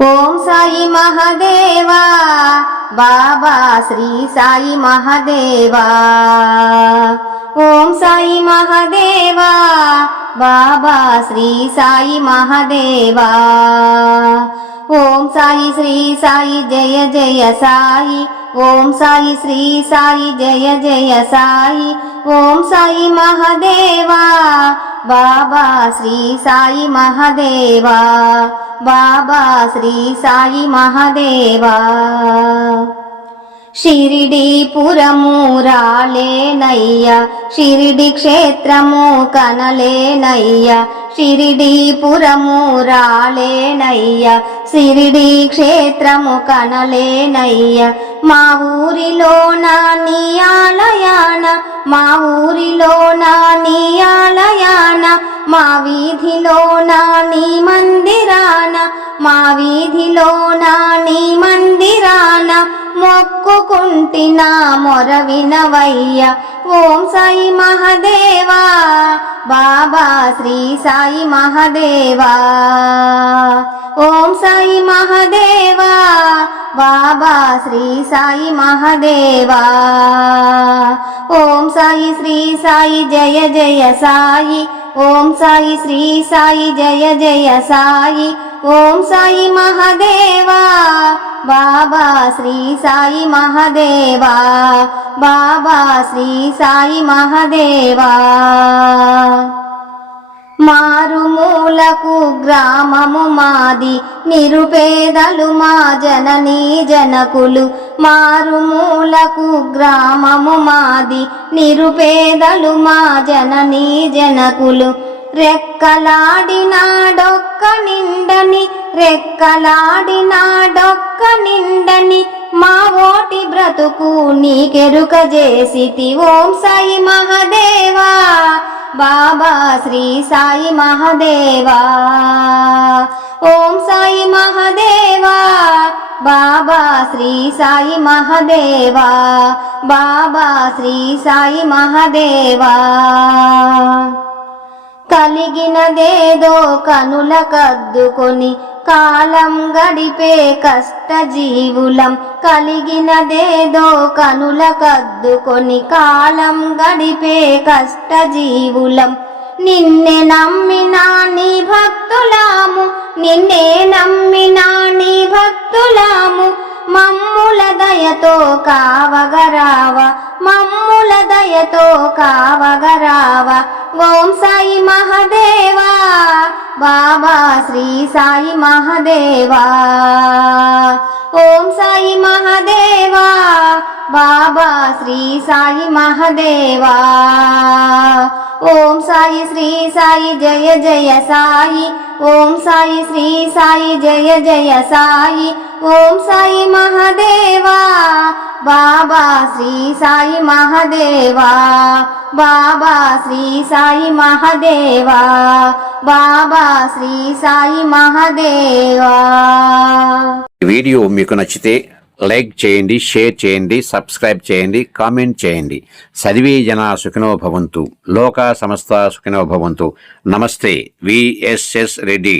ఓం సాయి మహాదేవా బాబా శ్రీ సాయి మహాదేవా. ఓం సాయి మహాదేవా బాబా శ్రీ సాయి మహాదేవా. ఓం సాయి శ్రీ సాయి జయ జయ సాయి. ఓం సాయి శ్రీ సాయి జయ జయ సాయి. ఓం సాయి మహాదేవా బాబా శ్రీ సాయి మహాదేవా. బాబా శ్రీ సాయి మహాదేవా. షిరిడి పురము రాలేనయ్యా, షిరిడి క్షేత్రము కనలేనయ్యా. షిరిడి పురము రాలేనయ్యా, షిరిడి క్షేత్రము కనలేనయ్యా. మా ఊరిలోన నీ ఆలయాన, మా ఊరిలోన నీ ఆలయాన, మా వీధిలోన నీ మందిరాన, మా వీధిలోన నీ మందిరాన మొక్కుకుంటినా మొర వినవయ్యా. ఓం సాయి మహాదేవా బాబా శ్రీ సాయి మహాదేవా. ఓం సాయి మహాదేవా బాబా శ్రీ సాయి మహాదేవా. ఓం సాయి శ్రీ సాయి జయ జయ సాయి. ఓం సాయి శ్రీ సాయి జయ జయ సాయి. ఓం సాయి మహాదేవా బాబా శ్రీ సాయి మహాదేవా. బాబా శ్రీ సాయి మహాదేవా. మారుమూలకు గ్రామము మాది, నిరుపేదలు మా జననీ జనకులు. మారుమూలకు గ్రామము మాది, నిరుపేదలు మా జననీ జనకులు. రెక్కలాడినాడొక్క నిండని, రెక్కలాడినాడొక్క నిండని మా ఓటి బ్రతుకు నీకెరుక చేసితి. ఓం సాయి మహాదేవా బాబా శ్రీ సాయి మహాదేవా. ఓం సాయి మహాదేవా బాబా శ్రీ సాయి మహాదేవా. బాబా శ్రీ సాయి మహాదేవా. కలిగినదేదో కనుల కద్దుకొని కాలం గడిపే కష్ట జీవులం. కలిగినదేదో కనుల కద్దుకొని కాలం గడిపే కష్ట జీవులం. నిన్నే నమ్మినా నీ భక్తులాము, నిన్నే నమ్మినా నీ భక్తులాము. మమ్ముల దయతో కావగరావా, మమ్ముల దయతో కావగరావా. ఓం సాయి మహాదేవా బాబా శ్రీ సాయి మహాదేవా. ఓం సాయి మహాదేవా బాబా శ్రీ సాయి మహాదేవా. ఓం సాయి శ్రీ సాయి జయ జయ సాయి. ఓం సాయి శ్రీ సాయి జయ జయ సాయి. ఓం సాయి మహాదేవా బాబా శ్రీ సాయి మహాదేవా. బాబా శ్రీ సాయి మహాదేవా. బాబా శ్రీ సాయి మహాదేవా. వీడియో మీకు నచ్చితే లైక్ చేయండి, షేర్ చేయండి, సబ్స్క్రైబ్ చేయండి, కామెంట్ చేయండి. సర్వే జనా సుఖినో భవంతు, లోకా సమస్త సుఖినో భవంతు. నమస్తే. విఎస్ఎస్ రెడ్డి.